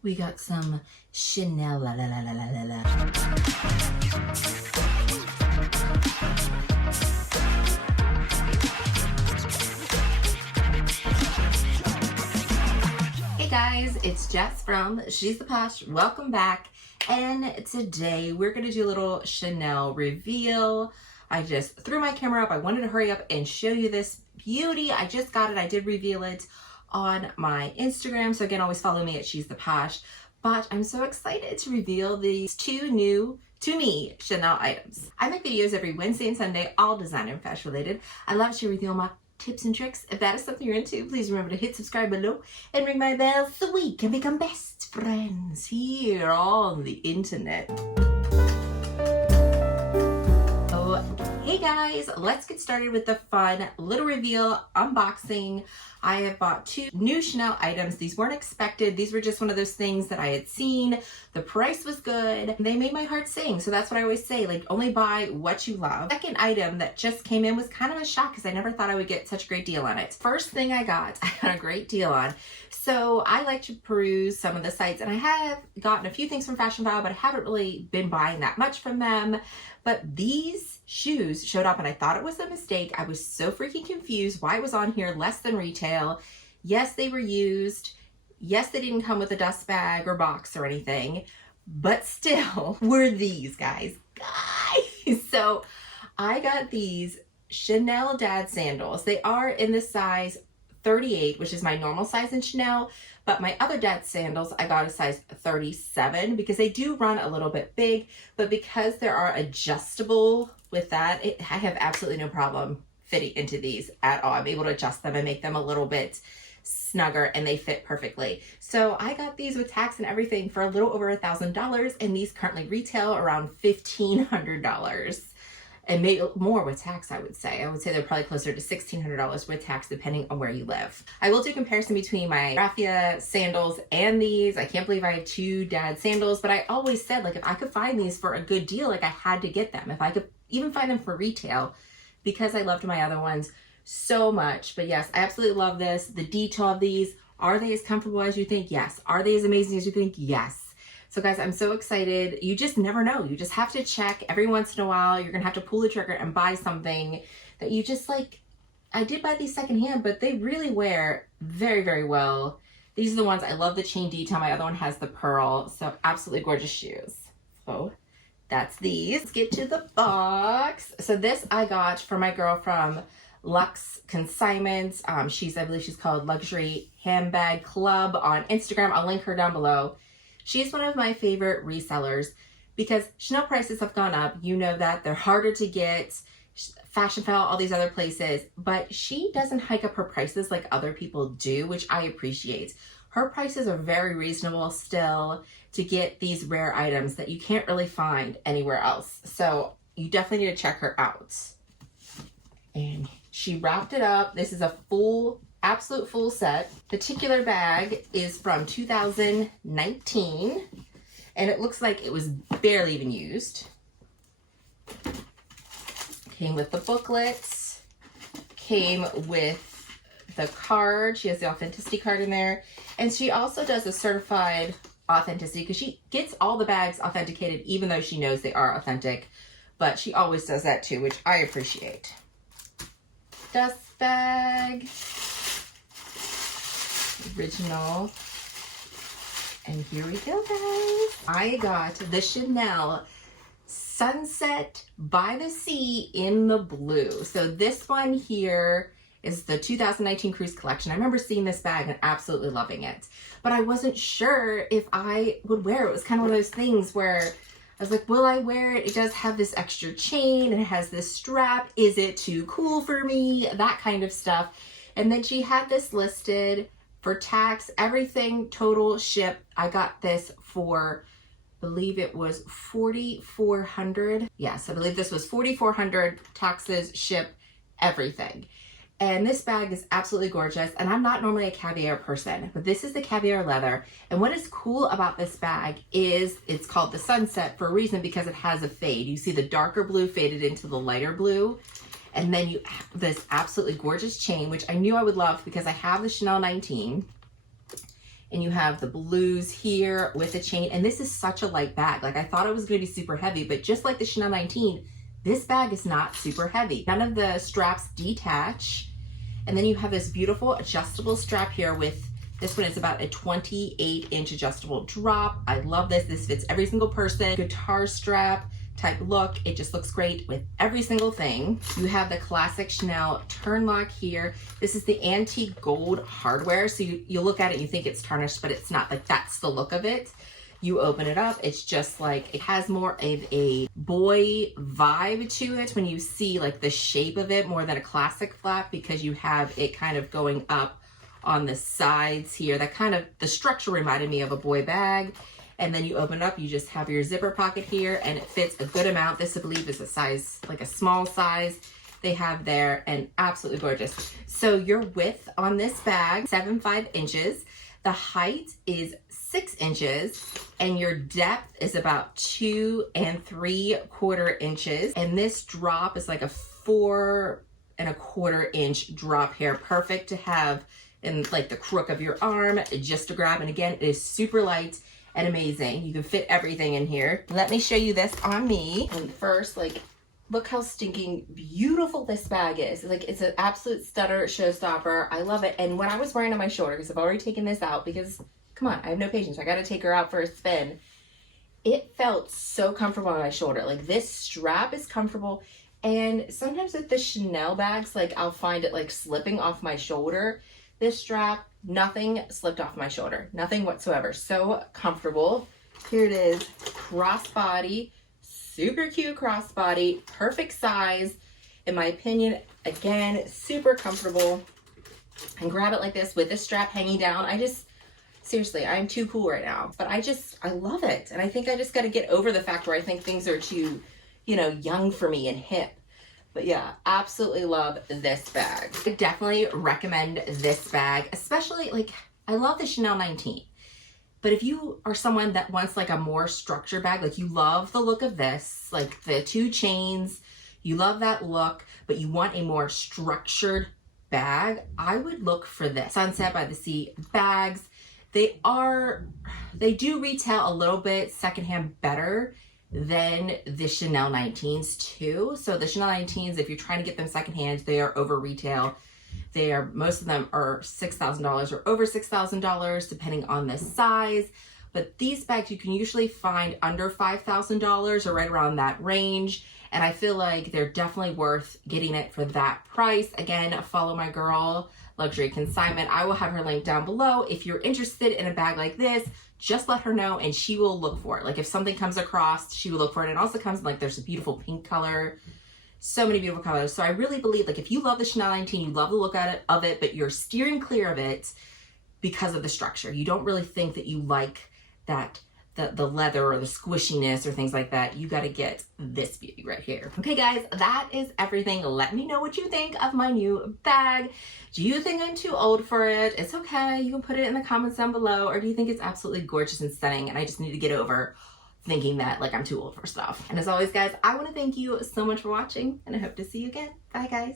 We got some Chanel la la la la la la la. Hey guys, it's Jess from She's the Posh. Welcome back. And today we're gonna do a little Chanel reveal. I just threw my camera up. I wanted to hurry up and show you this beauty. I just got it. I did reveal it on my Instagram. So again, always follow me at She's the Posh. But I'm so excited to reveal these two new, to me, Chanel items. I make videos every Wednesday and Sunday, all design and fashion related. I love to reveal my tips and tricks. If that is something you're into, please remember to hit subscribe below and ring my bell so we can become best friends here on the internet. Hey guys, let's get started with the fun little reveal unboxing. I have bought two new Chanel items. These weren't expected. These were just one of those things that I had seen. The price was good. They made my heart sing. So that's what I always say, like, only buy what you love. Second item that just came in was kind of a shock because I never thought I would get such a great deal on it. First thing I got a great deal on. So I like to peruse some of the sites, and I have gotten a few things from Fashion File, but I haven't really been buying that much from them. But these shoes showed up and I thought it was a mistake. I was so freaking confused why it was on here less than retail. Yes, they were used. Yes, they didn't come with a dust bag or box or anything, but still were these guys. So I got these Chanel Dad Sandals. They are in the size 38, which is my normal size in Chanel, but my other Dad Sandals, I got a size 37 because they do run a little bit big, but because they are adjustable with that, I have absolutely no problem fitting into these at all. I'm able to adjust them and make them a little bit snugger, and they fit perfectly. So I got these with tax and everything for a little over $1,000, and these currently retail around $1,500. And maybe more with tax, I would say. I would say they're probably closer to $1,600 with tax, depending on where you live. I will do a comparison between my raffia sandals and these. I can't believe I have two Dad sandals, but I always said, like, if I could find these for a good deal, like, I had to get them. If I could even find them for retail, because I loved my other ones so much. But yes, I absolutely love this. The detail of these. Are they as comfortable as you think? Yes. Are they as amazing as you think? Yes. So guys, I'm so excited. You just never know. You just have to check every once in a while. You're gonna have to pull the trigger and buy something that you just like. I did buy these secondhand, but they really wear very, very well. These are the ones. I love the chain detail. My other one has the pearl. So absolutely gorgeous shoes. So that's these. Let's get to the box. So this I got for my girl from Luxe Consignments. I believe she's called Luxury Handbag Club on Instagram. I'll link her down below. She's one of my favorite resellers because Chanel prices have gone up. You know that. They're harder to get. Fashion File, all these other places. But she doesn't hike up her prices like other people do, which I appreciate. Her prices are very reasonable still to get these rare items that you can't really find anywhere else. So you definitely need to check her out. And she wrapped it up. This is a full, absolute full set. The particular bag is from 2019, and it looks like it was barely even used. Came with the booklets, came with the card. She has the authenticity card in there, and she also does a certified authenticity because she gets all the bags authenticated even though she knows they are authentic, but she always does that too, which I appreciate. Dust bag. Original. And here we go, guys. I got the Chanel Sunset by the Sea in the blue. So this one here is the 2019 Cruise Collection. I remember seeing this bag and absolutely loving it, but I wasn't sure if I would wear it. It was kind of one of those things where I was like, will I wear it? It does have this extra chain and it has this strap. Is it too cool for me? That kind of stuff. And then she had this listed for tax, everything total ship. I got this for, I believe it was $4,400. Yes, I believe this was $4,400, taxes, ship, everything. And this bag is absolutely gorgeous. And I'm not normally a caviar person, but this is the caviar leather. And what is cool about this bag is it's called the Sunset for a reason, because it has a fade. You see the darker blue faded into the lighter blue. And then you have this absolutely gorgeous chain, which I knew I would love because I have the Chanel 19. and you have the blues here with a chain. And this is such a light bag. Like I thought it was gonna be super heavy, but just like the Chanel 19, this bag is not super heavy. None of the straps detach. And then you have this beautiful adjustable strap here with, this one is about a 28-inch adjustable drop. I love this. This fits every single person. Guitar strap type look. It just looks great with every single thing. You have the classic Chanel turn lock here. This is the antique gold hardware. So you look at it, you think it's tarnished, but it's not. Like that's the look of it. You open it up, it's just like, it has more of a boy vibe to it when you see like the shape of it more than a classic flap, because you have it kind of going up on the sides here. That kind of, the structure reminded me of a boy bag. And then you open it up, you just have your zipper pocket here, and it fits a good amount. This I believe is a size, like a small size they have there, and absolutely gorgeous. So your width on this bag, 7.5 inches. The height is 6 inches, and your depth is about 2 3/4 inches. And this drop is like a 4 1/4 inch drop here. Perfect to have in like the crook of your arm just to grab. And again, it is super light and amazing. You can fit everything in here. Let me show you this on me. And first, like, look how stinking beautiful this bag is. Like, it's an absolute stunner, showstopper. I love it. And when I was wearing it on my shoulder, because I've already taken this out, because come on, I have no patience. I got to take her out for a spin. It felt so comfortable on my shoulder. Like, this strap is comfortable. And sometimes with the Chanel bags, like, I'll find it like slipping off my shoulder. This strap, nothing slipped off my shoulder. Nothing whatsoever. So comfortable. Here it is, crossbody. Super cute crossbody, perfect size, in my opinion. Again, super comfortable. And grab it like this with this strap hanging down. Seriously, I'm too cool right now. But I love it. And I think I just got to get over the fact where I think things are too, young for me and hip. But yeah, absolutely love this bag. I definitely recommend this bag, especially like, I love the Chanel 19. But if you are someone that wants like a more structured bag, like you love the look of this, like the 2 chains, you love that look, but you want a more structured bag, I would look for this. Sunset by the Sea bags. They do retail a little bit secondhand better than the Chanel 19s too. So the Chanel 19s, if you're trying to get them secondhand, they are over retail. Most of them are $6,000 or over $6,000 depending on the size. But these bags you can usually find under $5,000 or right around that range. And I feel like they're definitely worth getting it for that price. Again, follow my girl, Luxury Consignment. I will have her link down below. If you're interested in a bag like this, just let her know and she will look for it. Like if something comes across, she will look for it. And it also comes in like, there's a beautiful pink color. So many beautiful colors. So I really believe like if you love the Chanel 19, you love the look of it, but you're steering clear of it because of the structure. You don't really think that you like that, the leather or the squishiness or things like that. You got to get this beauty right here. Okay guys, that is everything. Let me know what you think of my new bag. Do you think I'm too old for it? It's okay. You can put it in the comments down below. Or do you think it's absolutely gorgeous and stunning and I just need to get over thinking that like I'm too old for stuff? And as always guys, I want to thank you so much for watching and I hope to see you again. Bye guys.